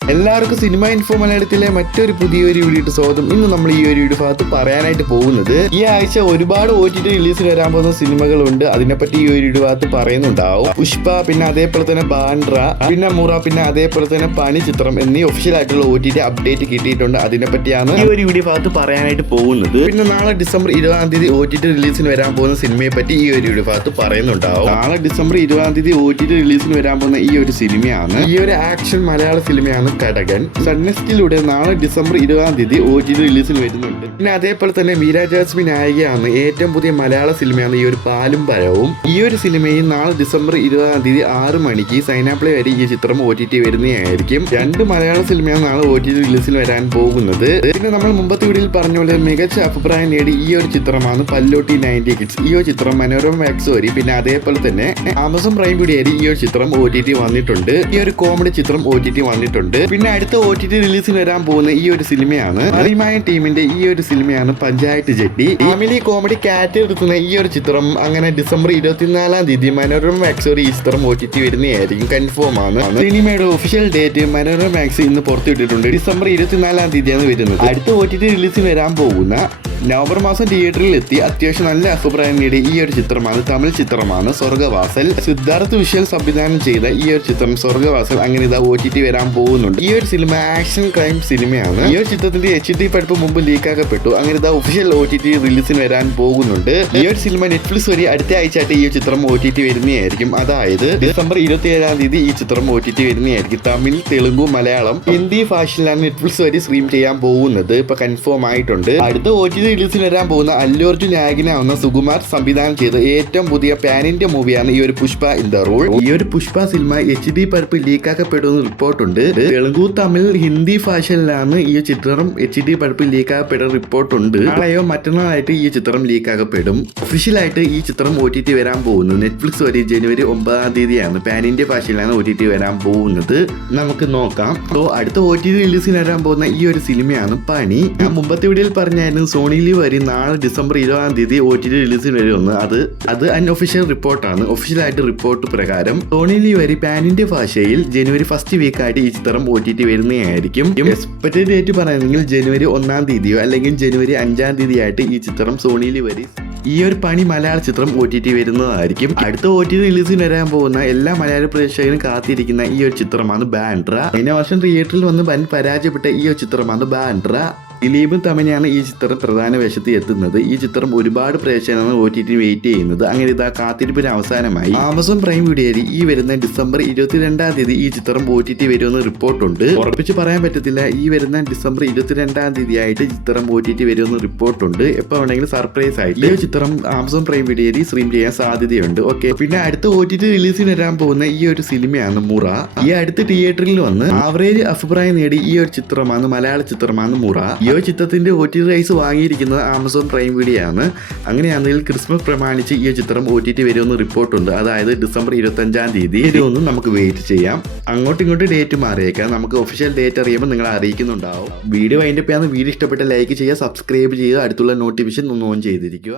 എല്ലാവർക്കും cinema info മലയാളത്തിലെ മറ്റൊരു പുതിയൊരു വീഡിയോ സ്വാഗതം. ഇന്ന് നമ്മൾ ഈ ഒരു വീഡിയോ ഭാഗത്ത് പറയാനായിട്ട് പോകുന്നത്, ഈ ആഴ്ച ഒരുപാട് OTT റിലീസിൽ വരാൻ പോകുന്ന സിനിമകളുണ്ട്. അതിനെപ്പറ്റി ഈ ഒരു വീഡിയോ ഭാഗത്ത് പറയുന്നുണ്ടാവും. പുഷ്പ, പിന്നെ അതേപോലെ തന്നെ ബാൻഡ്ര, പിന്നെ മുറ, പിന്നെ അതേപോലെ തന്നെ പണി ചിത്രം എന്നീ ഒഫീഷ്യൽ ആയിട്ടുള്ള OTT അപ്ഡേറ്റ് കിട്ടിയിട്ടുണ്ട്. അതിനെപ്പറ്റിയാണ് ഈ ഒരു വീഡിയോ ഭാഗത്ത് പറയാനായിട്ട് പോകുന്നത്. പിന്നെ നാളെ ഡിസംബർ 20 OTT റിലീസിന് വരാൻ പോകുന്ന സിനിമയെ പറ്റി ഈ ഒരു വീഡിയോ ഭാഗത്ത് പറയുന്നുണ്ടാവും. നാളെ ഡിസംബർ 20 OTT റിലീസിന് വരാൻ പോകുന്ന ഈ ഒരു സിനിമയാണ്, ഈ ഒരു ആക്ഷൻ മലയാള സിനിമയാണ് കടകൻ. സൺനെക്സ്റ്റിലൂടെ നാളെ ഡിസംബർ 20 OTT റിലീസിൽ വരുന്നുണ്ട്. പിന്നെ അതേപോലെ തന്നെ മീര ജാസ്മിൻ നായികയാണ്. ഏറ്റവും പുതിയ മലയാള സിനിമയാണ് ഈ ഒരു പാലും പഴവും. ഈ ഒരു സിനിമയിൽ നാളെ ഡിസംബർ 20 6 മണിക്ക് സൈനാപ്ലേ വരെ ഈ ചിത്രം OTT വരുന്നതായിരിക്കും. 2 മലയാള സിനിമയാണ് നാളെ OTT റിലീസിൽ വരാൻ പോകുന്നത്. പിന്നെ നമ്മൾ മുമ്പത്തെ വീഡിയോയിൽ പറഞ്ഞ പോലെ മികച്ച അഭിപ്രായം നേടി ഈ ഒരു ചിത്രമാണ് പല്ലോട്ടി 90 കിഡ്സ്. ഈ ഒരു ചിത്രം മനോരമ മാക്സ് വഴി, പിന്നെ അതേപോലെ തന്നെ ആമസോൺ പ്രൈം വീഡിയോ ഈ ഒരു ചിത്രം OTT വന്നിട്ടുണ്ട്. ഈ ഒരു കോമഡി ചിത്രം OTT വന്നിട്ടുണ്ട്. പിന്നെ അടുത്ത OTT റിലീസിൽ വരാൻ പോകുന്ന ഈ ഒരു സിനിമയാണ് മറിമായ ടീമിന്റെ ഈ ഒരു സിനിമയാണ് panchayat jetty. Family comedy category എടുക്കുന്ന ഈ ഒരു ചിത്രം അങ്ങനെ ഡിസംബർ 24 മനോരമ മാക്സ് ഈ ചിത്രം OTT വരുന്നതായിരിക്കും, കൺഫേം ആണ്. സിനിമയുടെ ഒഫീഷ്യൽ ഡേറ്റ് മനോരമ മാക്സ് ഇന്ന് പുറത്തുവിട്ടിട്ടുണ്ട്. ഡിസംബർ 24 വരുന്നത്. അടുത്ത OTT റിലീസിൽ വരാൻ പോകുന്ന നവംബർ മാസം തിയേറ്ററിൽ എത്തി അത്യാവശ്യം നല്ല അഭിപ്രായം നേടിയ ഈ ഒരു ചിത്രമാണ് തമിഴ് ചിത്രമാണ് സ്വർഗവാസൽ. സിദ്ധാർത്ഥ് വിശ്വൽ സംവിധാനം ചെയ്ത ഈ ഒരു ചിത്രം സ്വർഗവാസൽ അങ്ങനെ ഇതാ OTT വരാൻ പോകുന്നുണ്ട്. ഈ ഒരു സിനിമ ആക്ഷൻ ക്രൈം സിനിമയാണ്. ഈ ഒരു ചിത്രത്തിന്റെ HD പതിപ്പ് മുമ്പ് ലീക്കാക്കപ്പെട്ടു. അങ്ങനെ ഇതാ ഒഫീഷ്യൽ OTT റിലീസിന് വരാൻ പോകുന്നുണ്ട്. ഈ ഒരു സിനിമ നെറ്റ്ഫ്ലിക്സ് വഴി അടുത്ത ആഴ്ചയായിട്ട് ഈ ചിത്രം OTT വരുന്നതായിരിക്കും. അതായത് ഡിസംബർ 27 ഈ ചിത്രം OTT വരുന്നതായിരിക്കും. തമിഴ്, തെലുങ്കു, മലയാളം, ഹിന്ദി ഭാഷയിലാണ് നെറ്റ്ഫ്ലിക്സ് വഴി സ്ട്രീം ചെയ്യാൻ പോകുന്നത്. ഇപ്പൊ കൺഫേം ആയിട്ടുണ്ട്. അടുത്ത OTT റിലീസിൽ വരാൻ പോകുന്ന അല്ലു അർജുൻ നായകനാവുന്ന സുകുമാർ സംവിധാനം ചെയ്ത ഏറ്റവും പുതിയ പാൻ ഇന്ത്യ മൂവിയാണ് ഈ ഒരു പുഷ്പ ഇൻ ദ റോൾ. ഈ ഒരു പുഷ്പ സിനിമ HD പതിപ്പ് ലീക്കാക്കപ്പെടുന്ന റിപ്പോർട്ടുണ്ട്. തെലുങ്കു, തമിഴ്, ഹിന്ദി ഭാഷയിലാണ് ഈ ചിത്രം HD പതിപ്പ് ലീക്കാക്കപ്പെടുന്ന റിപ്പോർട്ടുണ്ട്. നാളെയോ മറ്റന്നാളായിട്ട് ഈ ചിത്രം ലീക്കാക്കപ്പെടും. ഒഫീഷ്യലായിട്ട് ഈ ചിത്രം OTT വരാൻ പോകുന്നു. നെറ്റ്ഫ്ലിക്സ് വഴി ജനുവരി 9 പാൻ ഇന്ത്യ ഭാഷയിലാണ് OTT വരാൻ പോകുന്നത്. നമുക്ക് നോക്കാം. അടുത്ത OTT റിലീസിന് വരാൻ പോകുന്ന ഈ ഒരു സിനിമയാണ് പണി. ഞാൻ മുമ്പത്തെ വീഡിയോയിൽ പറഞ്ഞായിരുന്നു സോണി വരി നാളെ ഡിസംബർ 20 OTT റിലീസിന് വരുമെന്ന്. അത് അൺഒഫീഷ്യൽ റിപ്പോർട്ടാണ്. ഒഫീഷ്യലായിട്ട് റിപ്പോർട്ട് പ്രകാരം സോണി വരി പാൻ ഇന്ത്യ ഭാഷയിൽ ജനുവരി 1st വീക്കായിട്ട് ഈ ചിത്രം OTT വരുന്നതായിരിക്കും. എക്സ്പെക്റ്റഡ് ഡേറ്റ് പറയുന്നെങ്കിൽ ജനുവരി 1 അല്ലെങ്കിൽ ജനുവരി 5 ആയിട്ട് ഈ ചിത്രം സോണി വരി ഈ ഒരു പണി മലയാള ചിത്രം OTT വരുന്നതായിരിക്കും. അടുത്ത OTT റിലീസിന് വരാൻ പോകുന്ന എല്ലാ മലയാള പ്രേക്ഷകരും കാത്തിരിക്കുന്ന ഈ ഒരു ചിത്രമാണ് ബാൻഡ്ര. കഴിഞ്ഞ വർഷം തിയേറ്ററിൽ വന്ന് പരാജയപ്പെട്ട ഈ ഒരു ചിത്രമാണ് ബാൻഡ്ര. ദിലീപും തമനയാണ് ഈ ചിത്രം പ്രധാന വേഷത്തിൽ എത്തുന്നത്. ഈ ചിത്രം ഒരുപാട് പ്രേക്ഷകരാണ് OTT വെയിറ്റ് ചെയ്യുന്നത്. അങ്ങനെ ഇതാ കാത്തിരിപ്പിന് അവസാനമായി ആമസോൺ പ്രൈം വീഡിയോ ഈ വരുന്ന ഡിസംബർ 22 ഈ ചിത്രം OTT വരുമെന്ന് റിപ്പോർട്ടുണ്ട്. ഉറപ്പിച്ച് പറയാൻ പറ്റത്തില്ല. ഈ വരുന്ന ഡിസംബർ 22 ആയിട്ട് ചിത്രം OTT വരുമെന്ന് റിപ്പോർട്ടുണ്ട്. എപ്പോൾ വേണമെങ്കിലും സർപ്രൈസ് ആയിട്ട് ഈ ചിത്രം ആമസോൺ പ്രൈം വീഡിയോ സ്ട്രീം ചെയ്യാൻ സാധ്യതയുണ്ട്. ഓക്കെ, പിന്നെ അടുത്ത OTT റിലീസിന് വരാൻ പോകുന്ന ഈ ഒരു സിനിമയാണ് മുറ. ഈ അടുത്ത തിയേറ്ററിൽ വന്ന് ആവറേജ് അഭിപ്രായം നേടി ഈ ഒരു ചിത്രമാണ് മലയാള ചിത്രമാണ് മുറ. ഈ ഒരു ചിത്രത്തിന്റെ OTT റൈറ്റ്സ് വാങ്ങിയിരിക്കുന്നത് ആമസോൺ പ്രൈം വീഡിയോ ആണ്. അങ്ങനെയാണെങ്കിൽ ക്രിസ്മസ് പ്രമാണിച്ച് ഈ ചിത്രം OTT വരുമെന്ന് റിപ്പോർട്ടുണ്ട്. അതായത് ഡിസംബർ 25 വരുമെന്ന് നമുക്ക് വെയിറ്റ് ചെയ്യാം. അങ്ങോട്ടും ഇങ്ങോട്ടും ഡേറ്റ് മാറിയേക്കാം. നമുക്ക് ഒഫീഷ്യൽ ഡേറ്റ് അറിയുമ്പോൾ നിങ്ങൾ അറിയിക്കുന്നുണ്ടാവും. വീഡിയോ അതിൻ്റെ പേരാണ്. വീഡിയോ ഇഷ്ടപ്പെട്ട ലൈക്ക് ചെയ്യുക, സബ്സ്ക്രൈബ് ചെയ്യുക, അടുത്തുള്ള നോട്ടിഫിക്കേഷൻ ഒന്ന് ഓൺ ചെയ്തിരിക്കുക.